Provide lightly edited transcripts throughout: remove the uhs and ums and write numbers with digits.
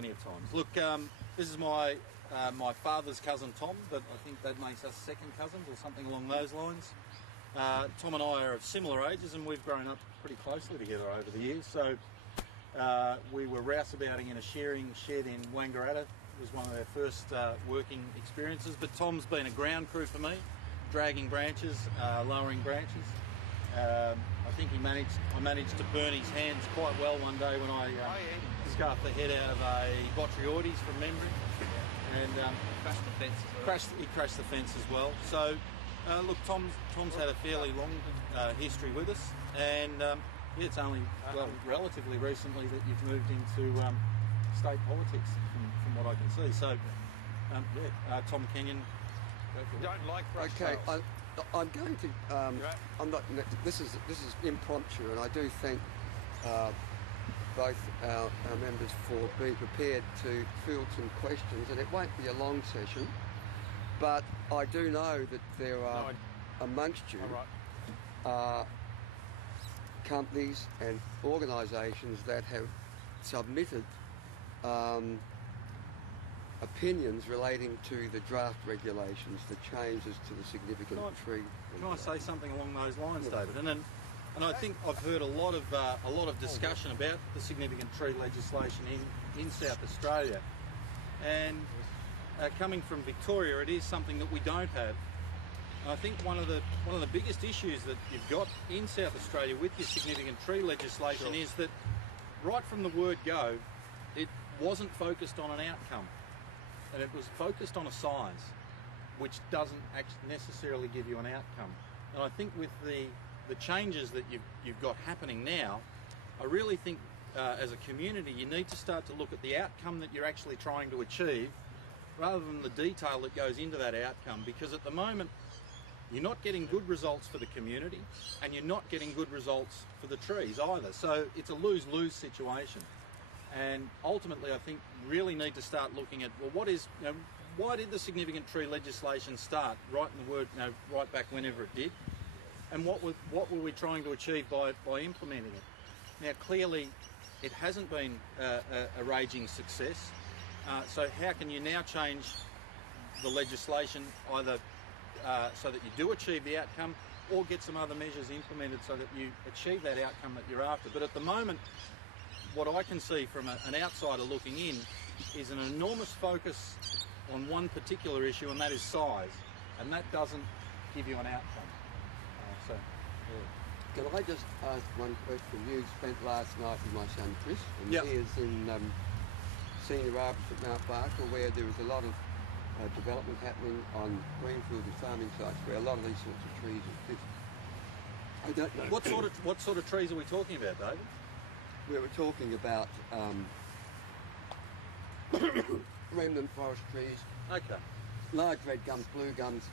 plenty of times. Look, this is my father's cousin Tom, but I think that makes us second cousins or something along those lines. Tom and I are of similar ages, and we've grown up pretty closely together over the years. So we were rouseabouting in a shearing shed in Wangaratta. It was one of our first working experiences. But Tom's been a ground crew for me, dragging branches, lowering branches. I think I managed to burn his hands quite well one day when I scarfed the head out of a Botrytis from memory, and crashed the fence as well. He crashed the fence as well. So look, Tom's had a fairly long history with us, and it's only relatively recently that you've moved into state politics, from what I can see. So Tom Kenyon. Don't like brush Okay, sales. I'm going to. I'm not. This is impromptu, and I do thank both our members for being prepared to field some questions. And it won't be a long session, but I do know that there are amongst you companies and organisations that have submitted opinions relating to the draft regulations, the changes to the significant tree. Can I say something along those lines, David? And I think I've heard a lot of discussion about the significant tree legislation in South Australia, and coming from Victoria, it is something that we don't have. And I think one of the biggest issues that you've got in South Australia with your significant tree legislation is that right from the word go, it wasn't focused on an outcome. And it was focused on a size, which doesn't actually necessarily give you an outcome. And I think with the changes that you've got happening now, I really think as a community you need to start to look at the outcome that you're actually trying to achieve rather than the detail that goes into that outcome, because at the moment you're not getting good results for the community and you're not getting good results for the trees either. So it's a lose-lose situation. And ultimately, I think really need to start looking at, well, why did the significant tree legislation start right in the word, right back whenever it did, and what were we trying to achieve by implementing it? Now, clearly, it hasn't been a raging success. So how can you now change the legislation either so that you do achieve the outcome, or get some other measures implemented so that you achieve that outcome that you're after? But at the moment, what I can see from an outsider looking in is an enormous focus on one particular issue, and that is size, and that doesn't give you an outcome. Can I just ask one question? You spent last night with my son Chris, and Yep. he is in senior arborist at Mount Barker, where there is a lot of development happening on greenfield and farming sites where a lot of these sorts of trees exist. I don't know. What sort of trees are we talking about, David? We were talking about remnant forest trees, Okay. large red gums, blue gums.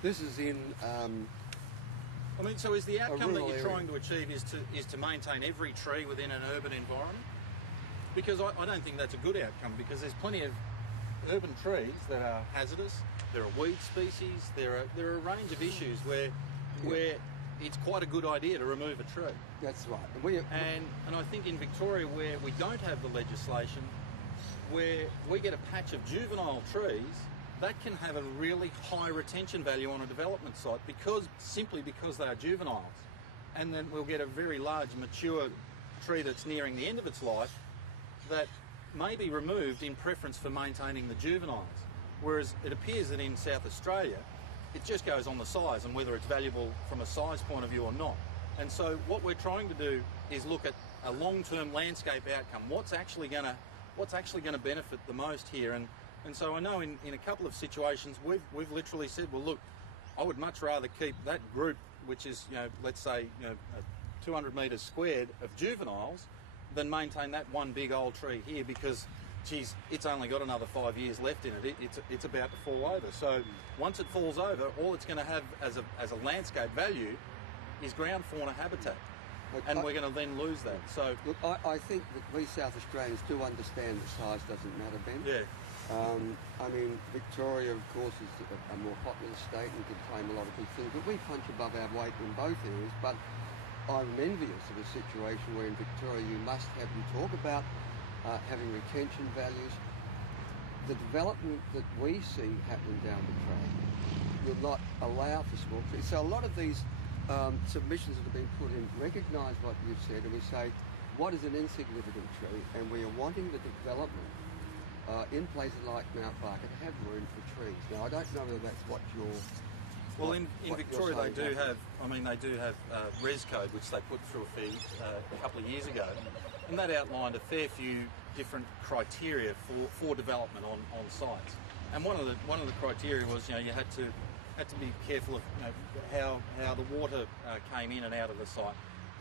This is in So is the outcome that rural you're area. trying to achieve is to maintain every tree within an urban environment? Because I don't think that's a good outcome, because there's plenty of urban trees that are hazardous. There are weed species. There are a range of issues where it's quite a good idea to remove a tree. That's right. And I think in Victoria, where we don't have the legislation, where we get a patch of juvenile trees, that can have a really high retention value on a development site simply because they are juveniles. And then we'll get a very large mature tree that's nearing the end of its life that may be removed in preference for maintaining the juveniles. Whereas it appears that in South Australia, it just goes on the size and whether it's valuable from a size point of view or not. And so what we're trying to do is look at a long-term landscape outcome. What's actually going to benefit the most here? And so I know in a couple of situations we've literally said, well, look, I would much rather keep that group, which is let's say 200 metres squared of juveniles, than maintain that one big old tree here, because geez, it's only got another 5 years left in it. It's about to fall over. So once it falls over, all it's going to have as a landscape value is ground fauna habitat, and we're going to then lose that. So look, I think that we South Australians do understand that size doesn't matter, Ben. yeah, Victoria, of course, is a more populous state and can claim a lot of good things, but we punch above our weight in both areas. But I'm envious of a situation where in Victoria you talk about having retention values. The development that we see happening down the track will not allow for small trees. So a lot of these submissions that have been put in recognise what you've said, and we say, what is an insignificant tree? And we are wanting the development in places like Mount Barker to have room for trees. Now, I don't know whether that's what you're... Well, in Victoria they do have, they do have Res Code, which they put through a couple of years ago, and that outlined a fair few different criteria for development on sites. And one of the criteria was, you had to be careful of how the water came in and out of the site,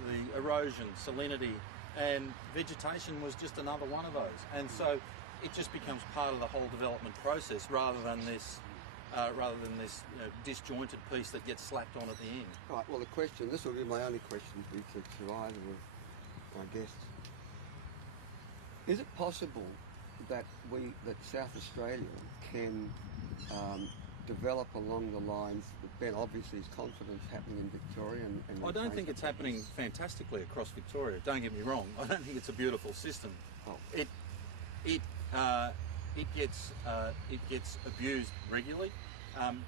the erosion, salinity, and vegetation was just another one of those. And so it just becomes part of the whole development process rather than this disjointed piece that gets slapped on at the end. Right, well this will be my only question to either of my guests. Is it possible that South Australia can develop along the lines that Ben obviously is confident happening in Victoria? And I don't think it's happening fantastically across Victoria. Don't get me wrong. I don't think it's a beautiful system. Oh. It gets abused regularly,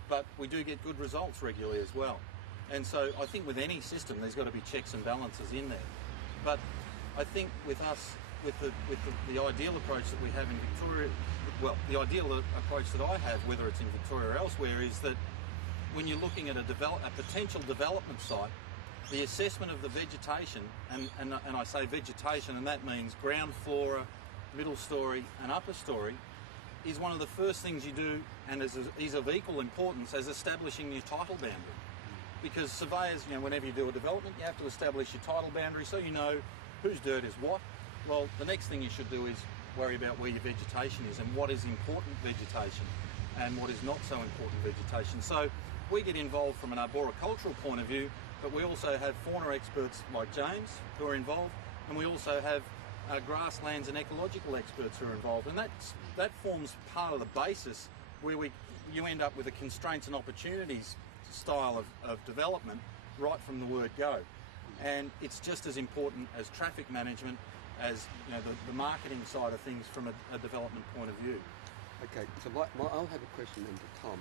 but we do get good results regularly as well. And so I think with any system, there's got to be checks and balances in there. But I think with us, with the ideal approach that we have in Victoria, well, the ideal approach that I have, whether it's in Victoria or elsewhere, is that when you're looking at a potential development site, the assessment of the vegetation, and I say vegetation, and that means ground flora, middle story and upper story, is one of the first things you do, and is of equal importance as establishing your title boundary. Because surveyors, whenever you do a development, you have to establish your title boundary so you know whose dirt is what. Well, the next thing you should do is worry about where your vegetation is and what is important vegetation and what is not so important vegetation. So we get involved from an arboricultural point of view, but we also have fauna experts like James who are involved, and we also have grasslands and ecological experts who are involved, and that forms part of the basis where you end up with a constraints and opportunities style of development right from the word go. And it's just as important as traffic management, as the marketing side of things from a development point of view. Okay, so I'll have a question then to Tom.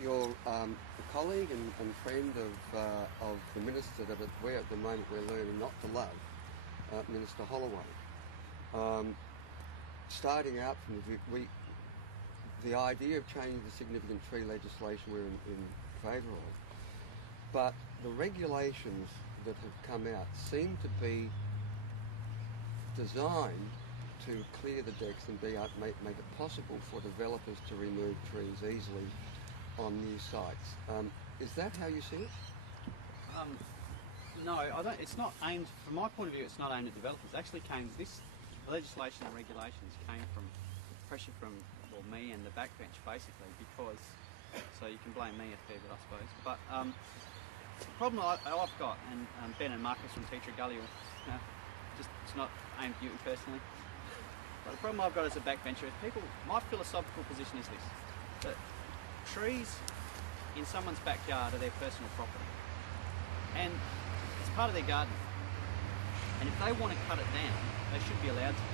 You're a colleague and friend of the minister that at the moment we're learning not to love, Minister Holloway. Starting out from the idea of changing the significant tree legislation we're in favour of, but the regulations that have come out seem to be designed to clear the decks and make it possible for developers to remove trees easily on new sites. Is that how you see it? No, I don't. It's not aimed, from my point of view, it's not aimed at developers. It actually this legislation and regulations came from pressure from me and the backbench, basically, because, so you can blame me a fair bit, I suppose. But the problem I've got, and Ben and Marcus from Teacher Gully, it's not aimed at you personally, but the problem I've got as a backbencher is my philosophical position is this, that trees in someone's backyard are their personal property, and it's part of their garden, and if they want to cut it down, they should be allowed to,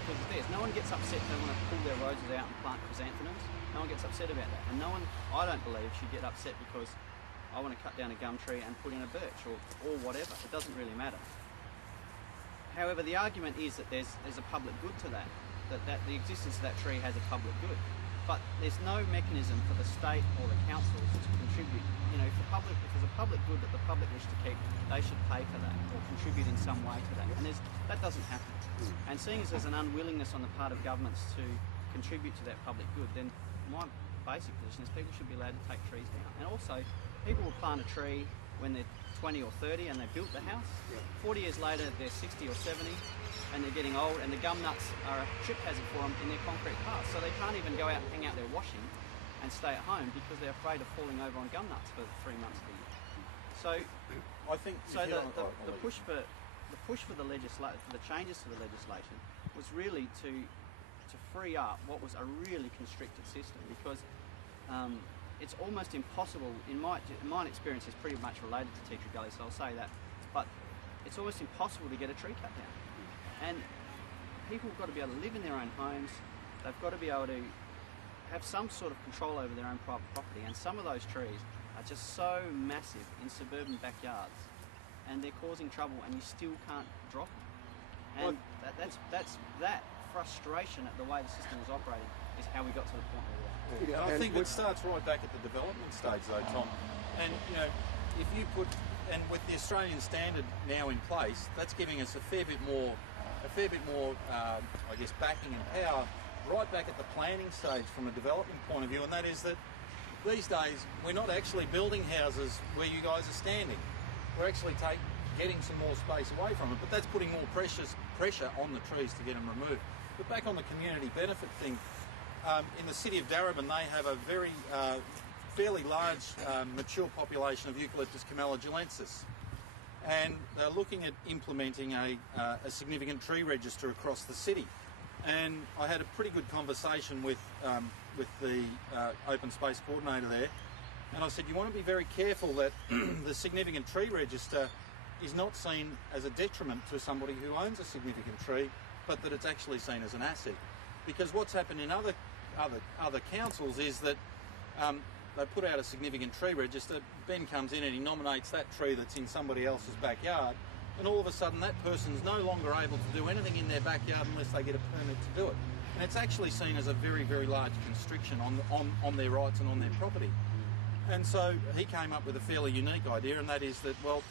because it's theirs. No one gets upset if they want to pull their roses out and plant chrysanthemums. No one gets upset about that, and no one, I don't believe, should get upset because I want to cut down a gum tree and put in a birch or whatever. It doesn't really matter. However, the argument is that there's a public good to that the existence of that tree has a public good. But there's no mechanism for the state or the councils to contribute. If there's a public good that the public wish to keep, they should pay for that or contribute in some way to that. And that doesn't happen. And seeing as there's an unwillingness on the part of governments to contribute to that public good, then my basic position is people should be allowed to take trees down. And also, people will plant a tree when they're 20 or 30 and they built the house. 40 years later, they're 60 or 70 and they're getting old, and the gum nuts are a trip hazard for them in their concrete paths. So they can't even go out and hang out their washing and stay at home because they're afraid of falling over on gum nuts for 3 months of the year. So I think the push for the changes to the legislation was really to free up what was a really constricted system, because it's almost impossible, in my experience is pretty much related to Teacher Gully, so I'll say that, but it's almost impossible to get a tree cut down. And people have got to be able to live in their own homes. They've got to be able to have some sort of control over their own private property, and some of those trees are just so massive in suburban backyards, and they're causing trouble, and you still can't drop them. And that's that frustration at the way the system is operating is how we got to the point where we are. And I think it starts right back at the development stage, though, Tom. And you know, if you put, and with the Australian standard now in place, that's giving us a fair bit more, I guess, backing and power right back at the planning stage from a development point of view. And that is that these days we're not actually building houses where you guys are standing. We're actually getting some more space away from it, but that's putting more pressure on the trees to get them removed. But back on the community benefit thing, in the city of Darebin, they have a very fairly large mature population of Eucalyptus camellogilensis, and they're looking at implementing a significant tree register across the city. And I had a pretty good conversation with the open space coordinator there, and I said, you want to be very careful that the significant tree register is not seen as a detriment to somebody who owns a significant tree, but that it's actually seen as an asset. Because what's happened in other councils is that they put out a significant tree register, Ben comes in and he nominates that tree that's in somebody else's backyard, and all of a sudden that person's no longer able to do anything in their backyard unless they get a permit to do it. And it's actually seen as a very, very large constriction on their rights and on their property. And so he came up with a fairly unique idea, and that is that, well,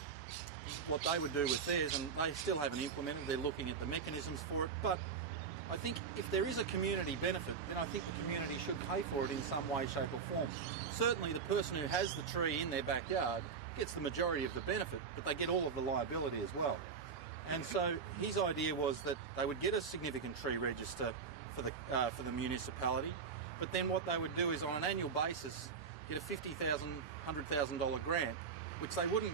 what they would do with theirs, and they still haven't implemented, they're looking at the mechanisms for it, but I think if there is a community benefit, then I think the community should pay for it in some way, shape or form. Certainly the person who has the tree in their backyard gets the majority of the benefit, but they get all of the liability as well. And so his idea was that they would get a significant tree register for the municipality, but then what they would do is on an annual basis get a $50,000, $100,000 grant, which they wouldn't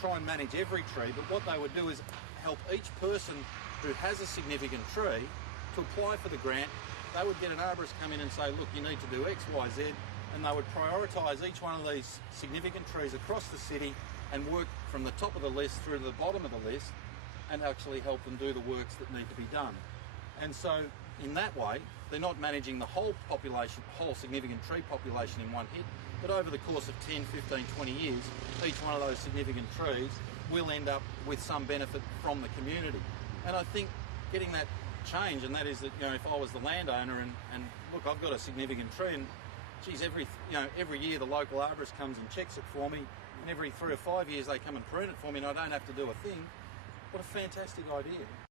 try and manage every tree, but what they would do is help each person who has a significant tree to apply for the grant. They would get an arborist come in and say, look, you need to do X, Y, Z, and they would prioritise each one of these significant trees across the city and work from the top of the list through to the bottom of the list and actually help them do the works that need to be done. And so in that way, they're not managing the whole population, whole significant tree population in one hit, but over the course of 10, 15, 20 years, each one of those significant trees will end up with some benefit from the community. And I think getting that change, and that is that, you know, if I was the landowner and look, I've got a significant tree, and geez, every year the local arborist comes and checks it for me, and every 3 or 5 years they come and prune it for me and I don't have to do a thing. What a fantastic idea.